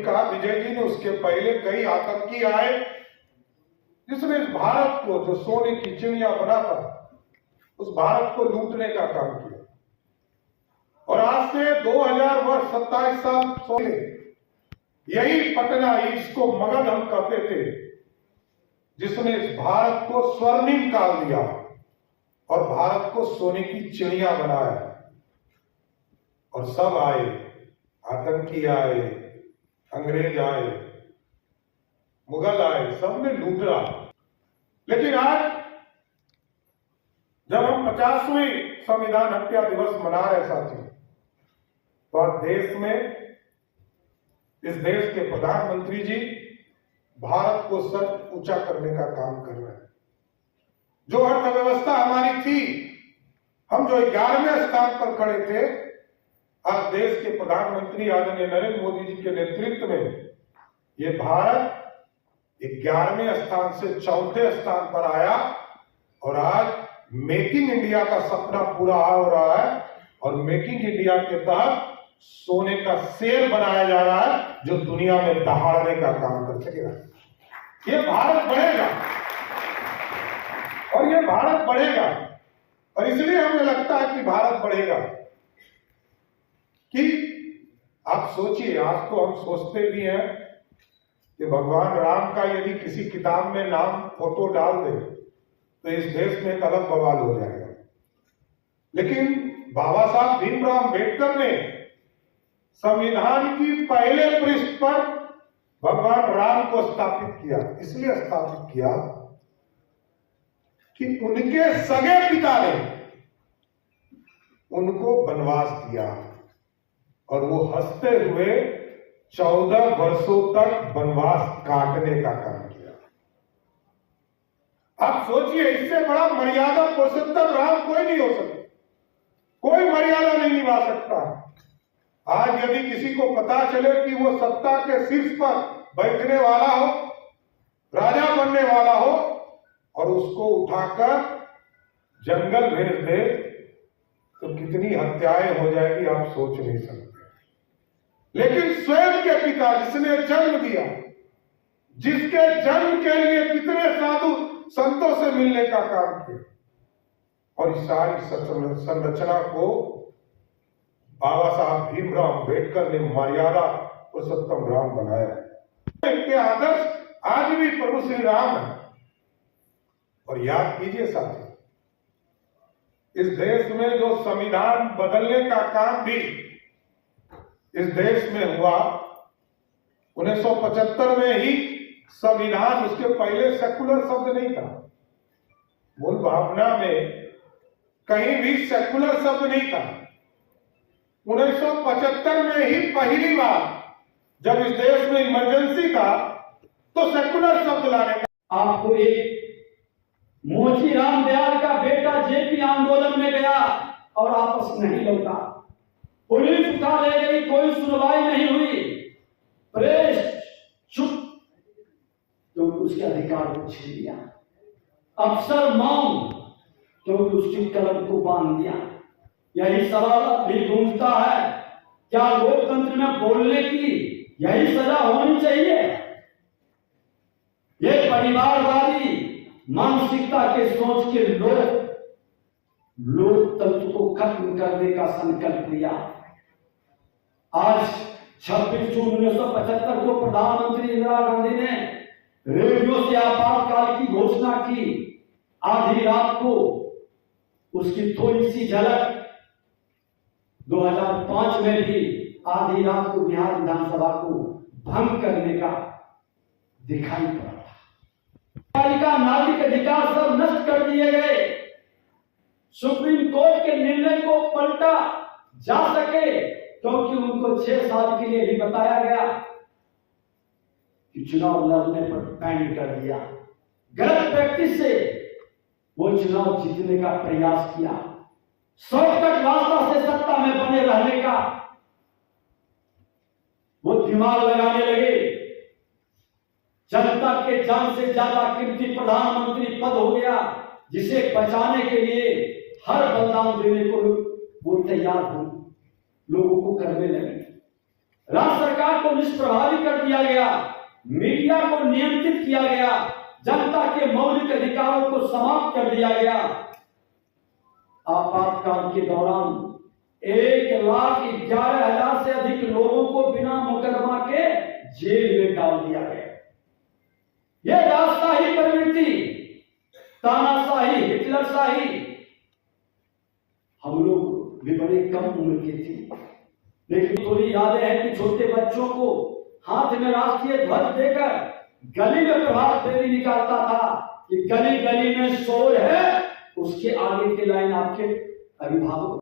ठीक कहा विजय जी ने, उसके पहले कई आतंकी आए जिसने इस भारत को, जो सोने की चिड़िया बना था, उस भारत को लूटने का काम किया। और आज से 2000 वर्ष 27 साल पहले यही पटना, इसको मगध हम कहते थे, जिसने इस भारत को स्वर्णिम काल दिया और भारत को सोने की चिड़िया बनाया। और सब आए, आतंकी आए, अंग्रेज आए, मुगल आए, सबने लूटा। लेकिन आज जब हम 50वें संविधान हत्या दिवस मना रहे साथियों, तो आज देश में, इस देश के प्रधानमंत्री जी भारत को सर ऊंचा करने का काम कर रहे हैं। जो अर्थव्यवस्था हमारी थी, हम जो 11वें स्थान पर खड़े थे, आज देश के प्रधानमंत्री आदरणीय नरेंद्र मोदी जी के नेतृत्व में ये भारत 11वें स्थान से 4थे स्थान पर आया। और आज मेकिंग इंडिया का सपना पूरा हो रहा है और मेकिंग इंडिया के तहत सोने का शेर बनाया जा रहा है, जो दुनिया में दहाड़ने का काम कर सकेगा। ये भारत बढ़ेगा और ये भारत बढ़ेगा। और इसलिए हमें लगता है कि भारत बढ़ेगा कि आप सोचिए, आज तो हम सोचते भी हैं कि भगवान राम का यदि किसी किताब में नाम, फोटो डाल दे तो इस देश में एक अलग बवाल हो जाएगा। लेकिन बाबा साहब भीमराव अम्बेडकर ने संविधान की पहले पृष्ठ पर भगवान राम को स्थापित किया। इसलिए स्थापित किया कि उनके सगे पिता ने उनको वनवास दिया और वो हंसते हुए 14 वर्षों तक वनवास काटने का काम किया। आप सोचिए, इससे बड़ा मर्यादा पुरुषोत्तम राम कोई नहीं हो सकता, कोई मर्यादा नहीं निभा सकता। आज यदि किसी को पता चले कि वो सत्ता के शीर्ष पर बैठने वाला हो, राजा बनने वाला हो, और उसको उठाकर जंगल भेज दे, तो कितनी हत्याएं हो जाएगी आप सोच नहीं सकते। लेकिन स्वयं के पिता, जिसने जन्म दिया, जिसके जन्म के लिए कितने साधु संतों से मिलने का काम किया, और इस सारी संरचना को बाबा साहब भीमराव अम्बेडकर ने मर्यादा पुरुषोत्तम राम बनाया। इनके आदर्श आज भी प्रभु श्री राम है। और याद कीजिए साथियों, इस देश में जो संविधान बदलने का काम भी इस देश में हुआ, 1975 में ही संविधान, उसके पहले सेकुलर शब्द नहीं था। मूल भावना में कहीं भी सेकुलर शब्द नहीं था। 1975 में ही पहली बार जब इस देश में इमरजेंसी था, तो सेकुलर शब्द लाने का। आपको एक मोचीराम दयाल का बेटा जेपी आंदोलन में गया और वापस नहीं लौटा, पुलिस उठा ले गई, कोई सुनवाई नहीं हुई, प्रेस चुप, क्योंकि उसके अधिकार को छीन लिया। अफसर मौन, क्योंकि उसकी कलम को बांध दिया। यही सवाल भी गूंजता है, क्या लोकतंत्र में बोलने की यही सजा होनी चाहिए? ये परिवारवादी मानसिकता के सोच के लोग लोकतंत्र को खत्म करने का संकल्प लिया। आज 26 जून 1975 को प्रधानमंत्री इंदिरा गांधी ने रेडियो से आपातकाल की घोषणा की। आधी रात को उसकी थोड़ी सी झलक 2005 में भी आधी रात को बिहार विधानसभा को भंग करने का दिखाई पड़ा था। नागरिक अधिकार सब नष्ट कर दिए गए। सुप्रीम कोर्ट के निर्णय को पलटा जा सके, क्योंकि उनको 6 साल के लिए भी बताया गया कि चुनाव लड़ने पर बैन कर दिया। गलत प्रैक्टिस से वो चुनाव जीतने का प्रयास किया, शॉर्टकट रास्ता से सत्ता में बने रहने का वो दिमाग लगाने लगे। जनता के जान से ज्यादा कीमती प्रधानमंत्री पद हो गया, जिसे बचाने के लिए हर बलिदान देने को वो तैयार हो, लोगों को करने लगे। राज्य सरकार को निष्प्रभावी कर दिया गया, मीडिया को नियंत्रित किया गया, जनता के मौलिक अधिकारों को समाप्त कर दिया गया। आपातकाल के दौरान 1,11,000 से अधिक लोगों को बिना मुकदमा के जेल में डाल दिया गया। यह राजशाही प्रवृत्ति, तानाशाही, हिटलरशाही, हम लोग भी बड़े कम उम्र के थे, लेकिन थोड़ी यादें हैं कि छोटे बच्चों को हाथ में राष्ट्रीय ध्वज देकर गली में प्रभात फेरी निकालता था कि गली गली में शोर है, उसके आगे की लाइन आपके अभिभावक